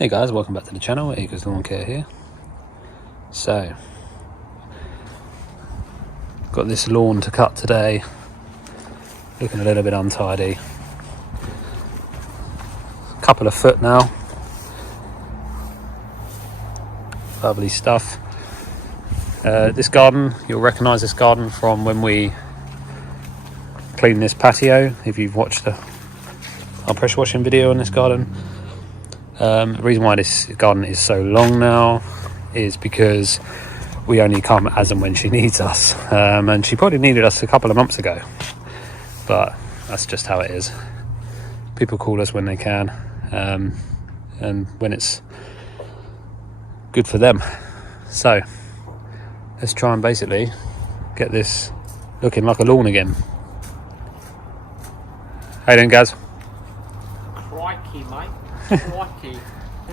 Hey guys, welcome back to the channel. Acres Lawn Care here. So, got this lawn to cut today. Looking a little bit untidy. A couple of foot now. Lovely stuff. This garden, you'll recognise this garden from when we cleaned this patio. If you've watched our pressure washing video on this garden. The reason why this garden is so long now is because we only come as and when she needs us, and she probably needed us a couple of months ago, but that's just how it is. People call us when they can, and when it's good for them. So let's try and basically get this looking like a lawn again. How you doing, Gaz? Crikey, mate. Crikey.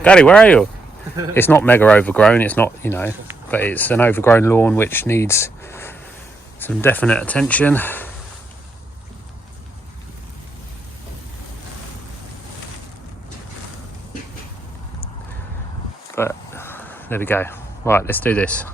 Daddy, where are you? It's not mega overgrown, it's not, but it's an overgrown lawn which needs some definite attention. But there we go. Right, let's do this.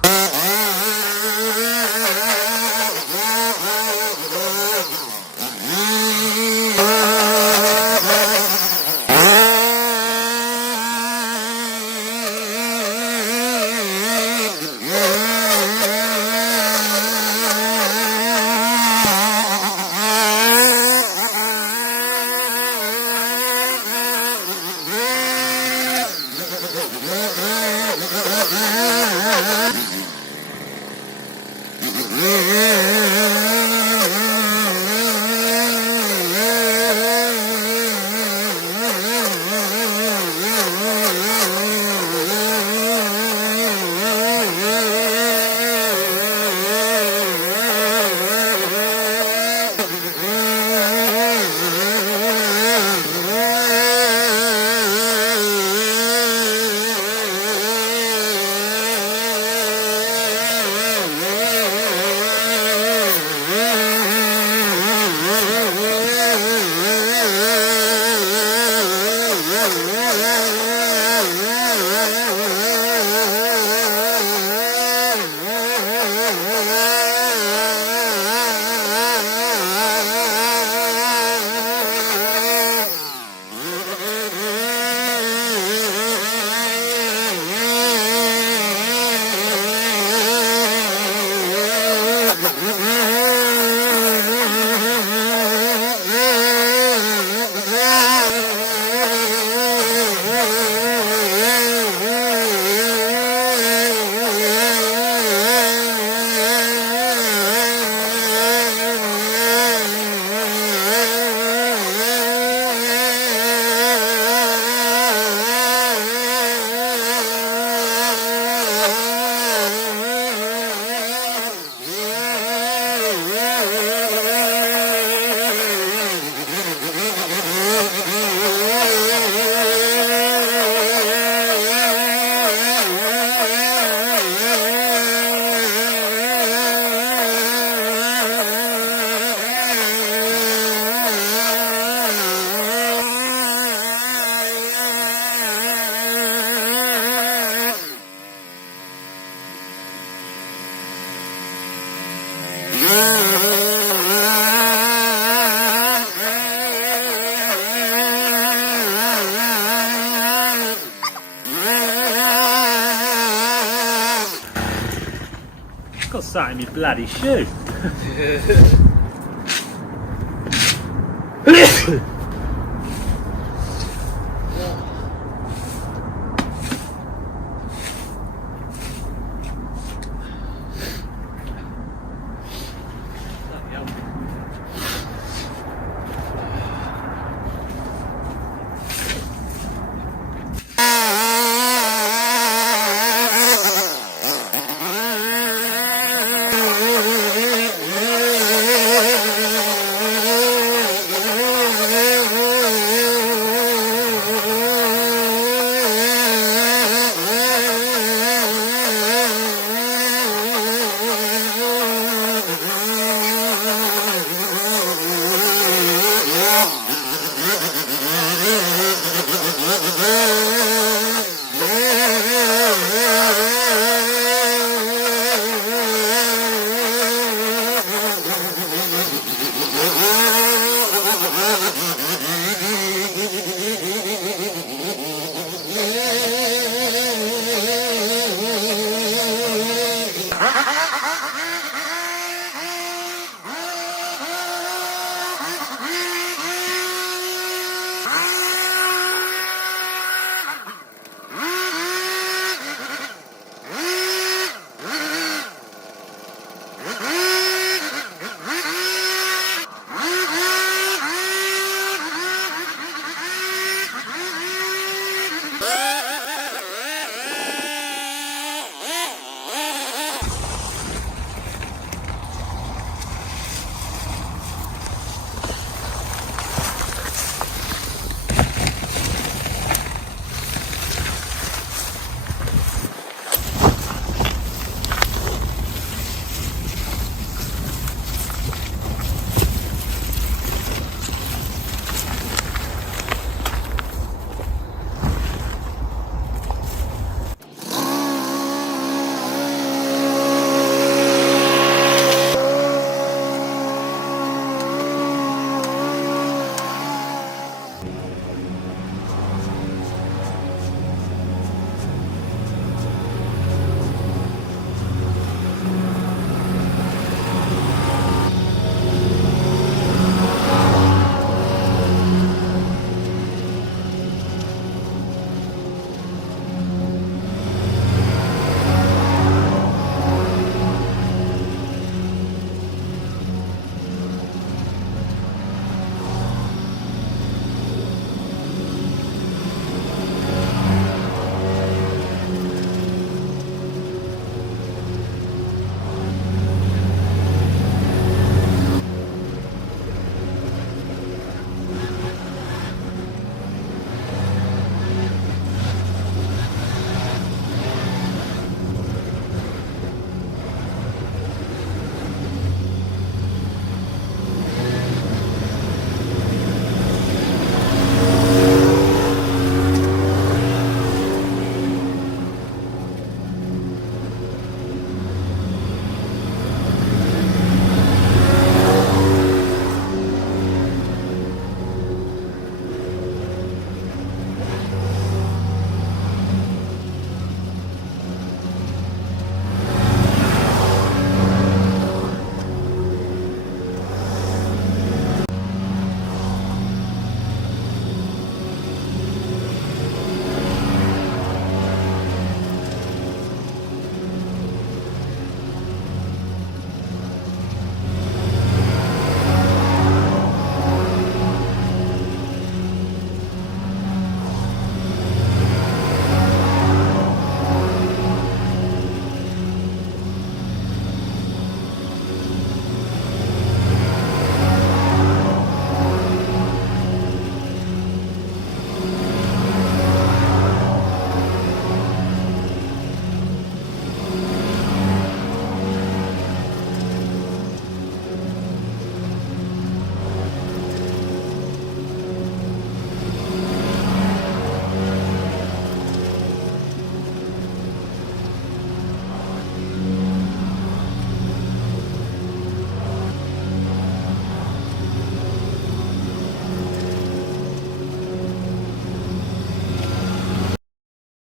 Got sat in my bloody shoe.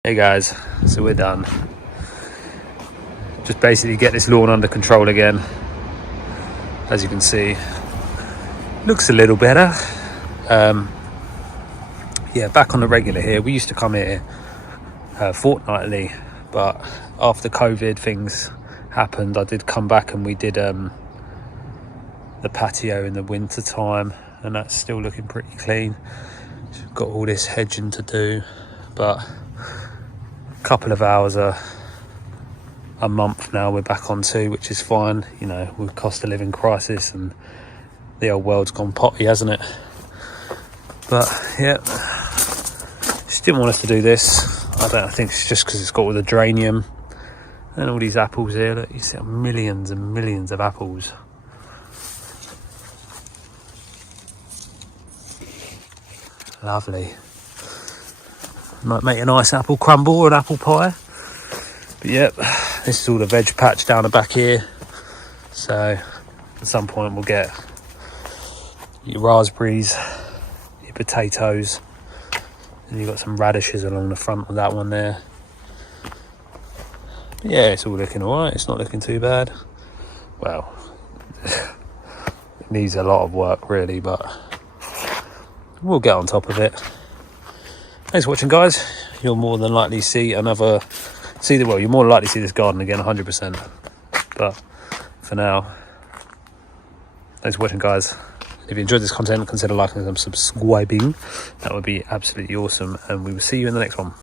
Hey guys, so we're done. Just basically get this lawn under control again. As you can see, looks a little better. Yeah, back on the regular here. We used to come here fortnightly, but after COVID things happened. I did come back and we did the patio in the winter time, and that's still looking pretty clean. So we've got all this hedging to do, but a couple of hours a month now we're back on to, which is fine, you know, with cost of living crisis and the old world's gone potty, hasn't it? But yeah, she didn't want us to do this. I think it's just because it's got all the geranium and all these apples here. Look, you see millions and millions of apples. Lovely. Might make a nice apple crumble or an apple pie. But yep, this is all the veg patch down the back here. So at some point we'll get your raspberries, your potatoes, and you've got some radishes along the front of that one there. But yeah, it's all looking alright. It's not looking too bad. Well, it needs a lot of work really, but we'll get on top of it. Thanks for watching, guys. You'll more than likely see you're more than likely to see this garden again 100%. But for now, thanks for watching, guys. If you enjoyed this content, consider liking and subscribing. That would be absolutely awesome, and we will see you in the next one.